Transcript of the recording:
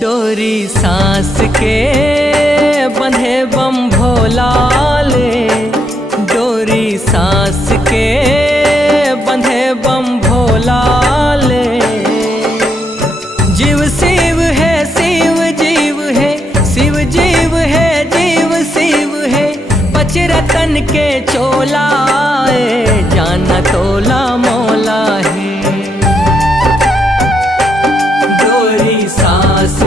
डोरी सांस के बंधे बम भोला ले, डोरी सांस के बंधे बम भोला ले। जीव शिव है शिव जीव है, शिव जीव है जीव शिव है। बच रतन के चोला जाना तोला मोला है। डोरी सांस